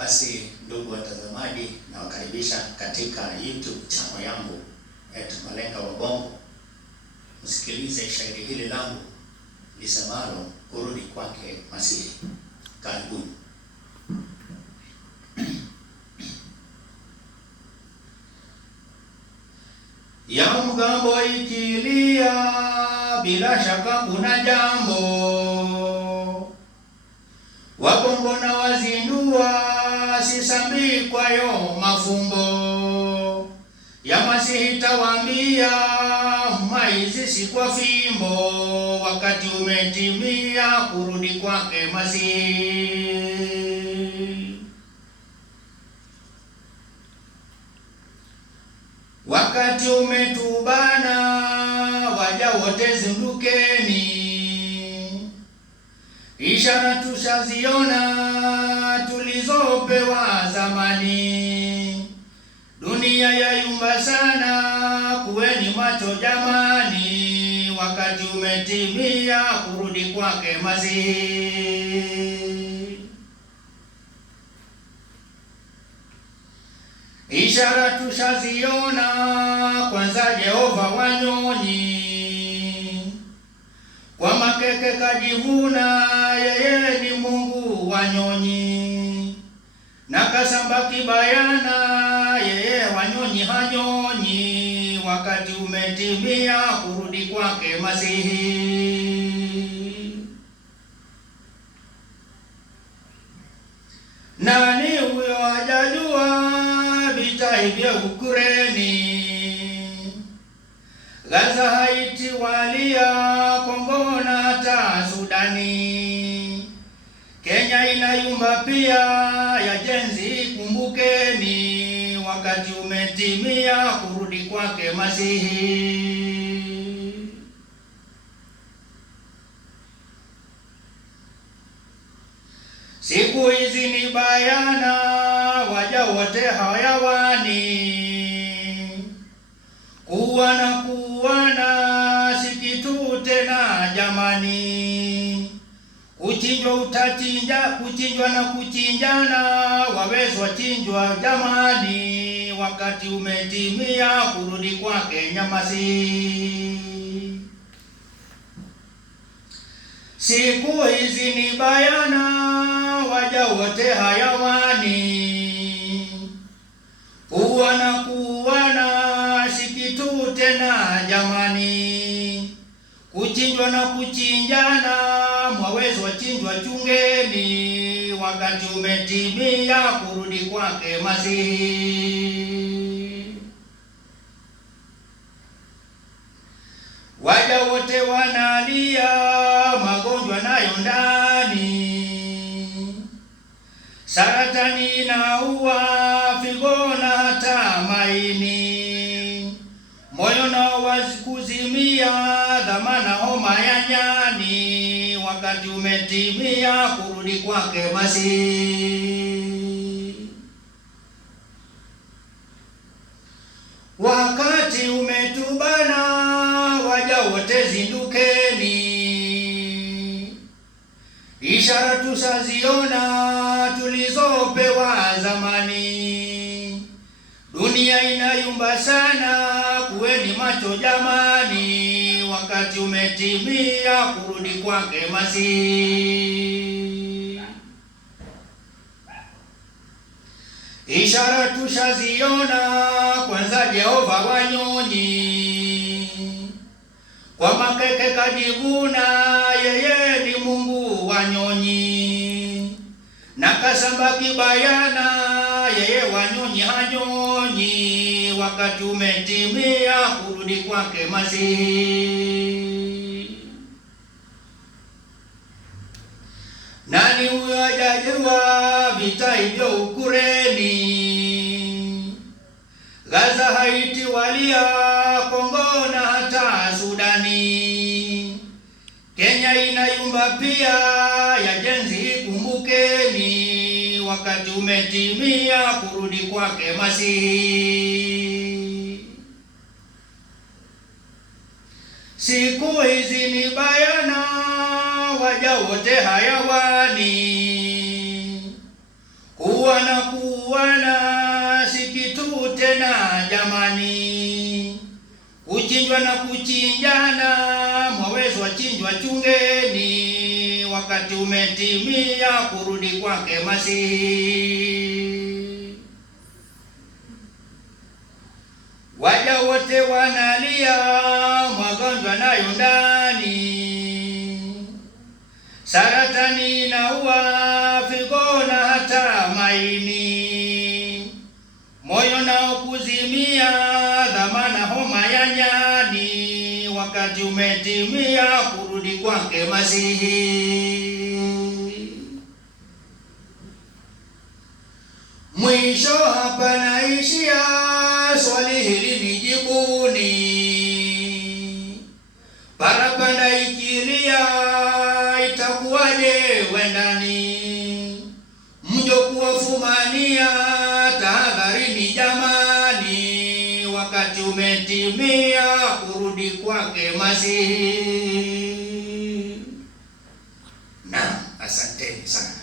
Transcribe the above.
Basi ndugu watazamaji, nawakaribisha katika YouTube channel yangu @Malenga wa Bongo. Msikilize shairi hili langu lisemalo kurudi kwake Masihi. Karibuni. Ya mgambo ikilia, bila shaka kuna jambo. Wabongo na wazindua, sisambi kwayo mafumbo. Ya Masihi tawaambia, maizi si kwa fimbo. Wakati umetimia kurudi kwake Masihi. Wakati umetubana, waja wote zindukeni. Ishara tushaziona tulizopewa zamani. Dunia yayumba sana, kuweni macho jamani. Wakati umetimia kurudi kwake Masihi. Ishara tushaziona, kwanza Jehova wanyonyi. Kwa makeke kajivuna, yeye ni Mungu wanyonyi. Na kasamba kibayana, yeye wanyonyi hanyonyi. Wakati umetimia kurudi kwake Masihi. Nani huyo hajajua vita hivyo Ukureni? Gaza, Haiti walia, Kongo na hata Sudani. Kenya inayumba pia, ya jenzi kumbukeni. Wakati umetimia kurudi kwake Masihi. Siku hizi ni bayana, waja wote hayawani. Kuwana si kitu tena jamani. Kuchinjwa utachinja, kuchinjwa na kuchinjana, wawezwa chinjwa jamani. Wakati umetimia kurudi kwake Masihi. Siku hizi ni bayana, waja wote hayawani. Kuwana si kitu tena jamani. Kuchinjwa na kuchinjana, mwawezwa chinjwa chungeni. Wakati umetimia kurudi kwake Masihi. Waja wote wanalia, magonjwa nayo ndani. Saratani inaua, figo na hata maini. Moyo nao wazikuzimia, dhamana homa ya nyani. Wakati umetimia kurudi kwake Masihi. Wakati umetubana, waja wote zindukeni. Ishara tushaziona tulizopewa zamani. Dunia inayumba sana, kuweni macho jamani. Wakati umetimia kurudi kwake Masihi. Ishara tushaziona, kwanza Jehova wanyonyi. Kwa makeke kajivuna, yeye ni Mungu wanyonyi. Na kasamba kibayana, yeye wanyonyi hanyonyi. Wakati umetimia kurudi kwake Masihi. Nani huyo hajajua vita hivyo Ukureni? Gaza, Haiti walia, Kongo na hata Sudani. Kenya inayumba pia, ya jenzi kumbukeni. Wakati umetimia kurudi kwake Masihi. Siku hizi ni bayana, waja wote hayawani. Kuwa na kuchinjwa na kuchinjana, mwawezwa chinjwa chungeni, wakati umetimia kurudi kwake Masihi. Waja wote wanalia, magonjwa nayo ndani, saratani inaua figo na hata maini, moyo nao kuzimia, dhamana homa ya nyani, wakati umetimia kurudi kwake Masihi. Mwisho hapa naishia, swali hili nijibuni, parapanda ikilia itakuwaje wendani, mjo kuwafumania tahadharini jamani, wakati umetimia kurudi kwake Masihi. Naam, asanteni sana.